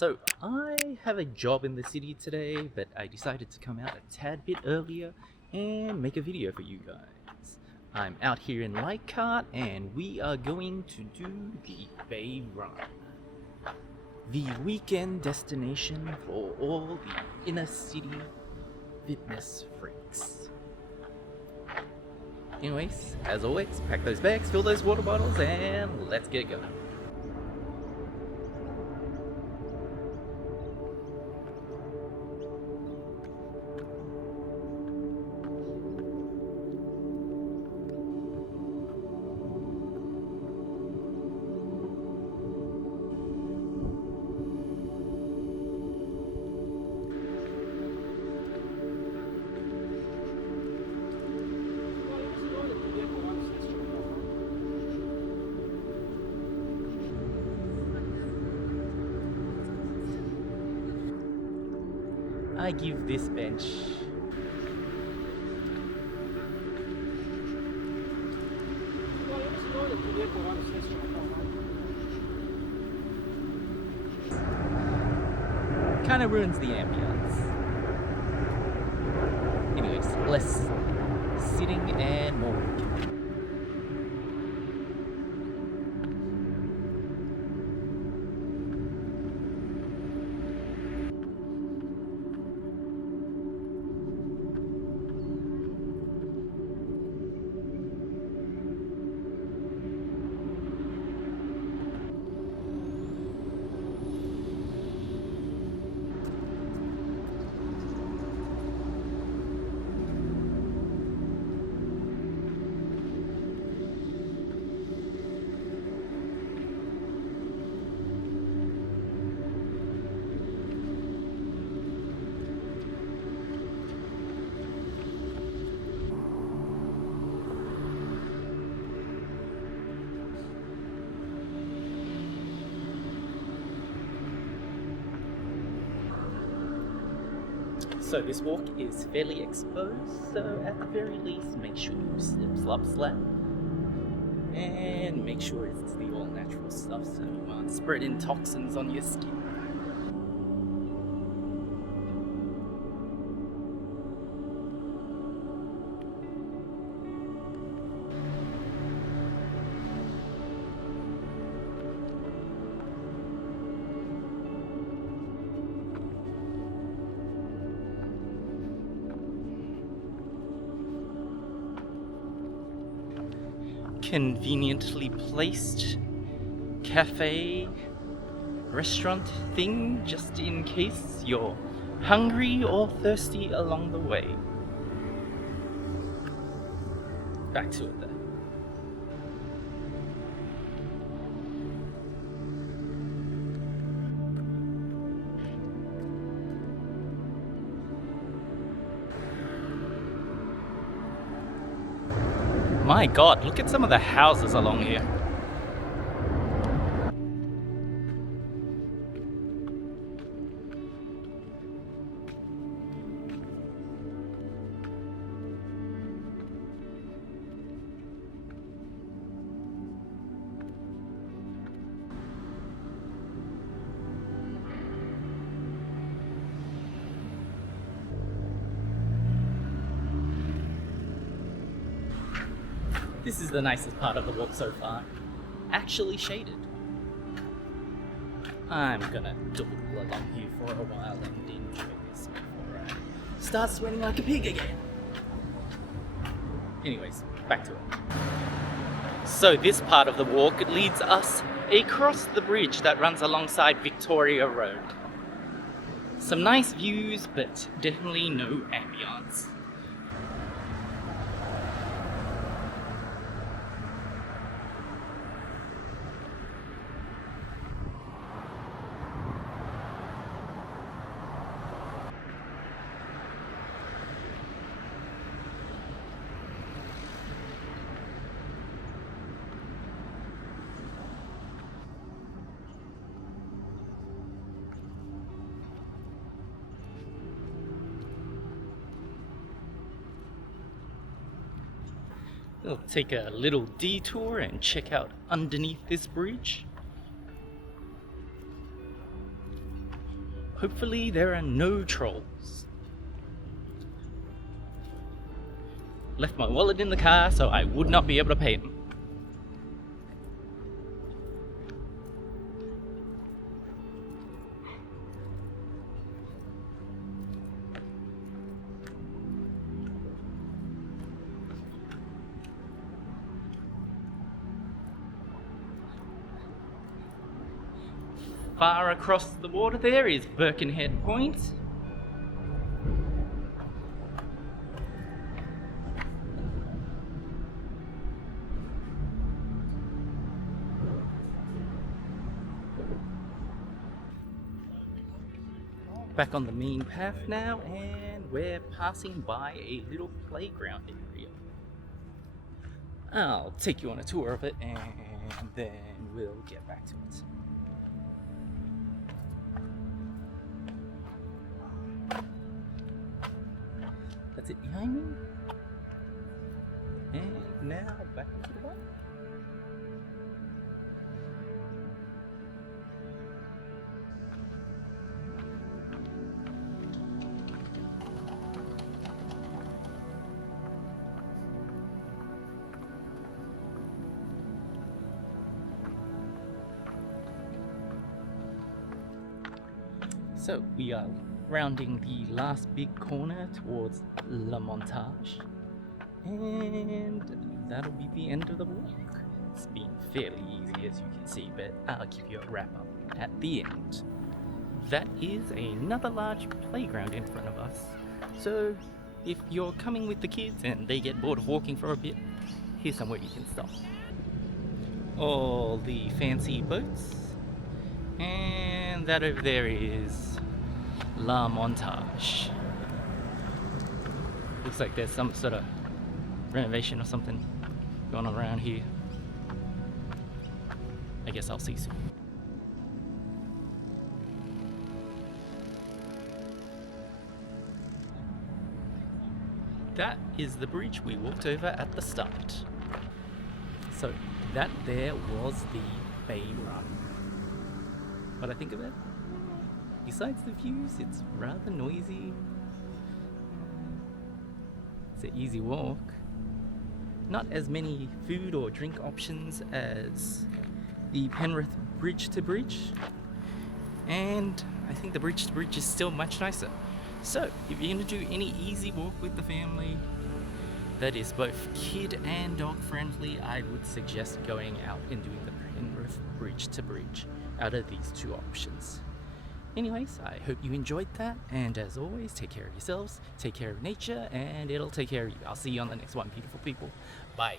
So I have a job in the city today, but I decided to come out a tad bit earlier and make a video for you guys. I'm out here in Leichhardt and we are going to do the Bay Run, the weekend destination for all the inner city fitness freaks. Anyways, as always, pack those bags, fill those water bottles, and let's get going. I give this bench kind of ruins the ambience. Anyways, less sitting and more walking. So this walk is fairly exposed, so at the very least make sure you slip, slap, and make sure it's the all natural stuff so you aren't spreading toxins on your skin. Conveniently placed cafe restaurant thing just in case you're hungry or thirsty along the way. Back to it then. My god, look at some of the houses along here. This is the nicest part of the walk so far. Actually shaded. I'm gonna dawdle along here for a while and enjoy this before I start sweating like a pig again. Anyways, back to it. So this part of the walk leads us across the bridge that runs alongside Victoria Road. Some nice views, but definitely no ambience. We'll take a little detour and check out underneath this bridge. Hopefully there are no trolls. Left my wallet in the car so I would not be able to pay them. Far across the water there is Birkenhead Point. Back on the main path now, and we're passing by a little playground area. I'll take you on a tour of it and then we'll get back to it. That's it behind me. And now back into the water. So we are rounding the last big corner towards La Montage, and that'll be the end of the walk. It's been fairly easy as you can see, but I'll give you a wrap up at the end. That is another large playground in front of us, so if you're coming with the kids and they get bored of walking for a bit, here's somewhere you can stop. All the fancy boats, and that over there is La Montage. Looks like there's some sort of renovation or something going on around here. I guess I'll see soon. That is the bridge we walked over at the start. So that there was the Bay Run. What I think of it? Besides the views, it's rather noisy. It's an easy walk. Not as many food or drink options as the Penrith Bridge to Bridge. And I think the Bridge to Bridge is still much nicer. So, if you're going to do any easy walk with the family that is both kid and dog friendly, I would suggest going out and doing the Penrith Bridge to Bridge out of these two options. Anyways, I hope you enjoyed that, and as always, take care of yourselves, take care of nature, and it'll take care of you. I'll see you on the next one, beautiful people. Bye.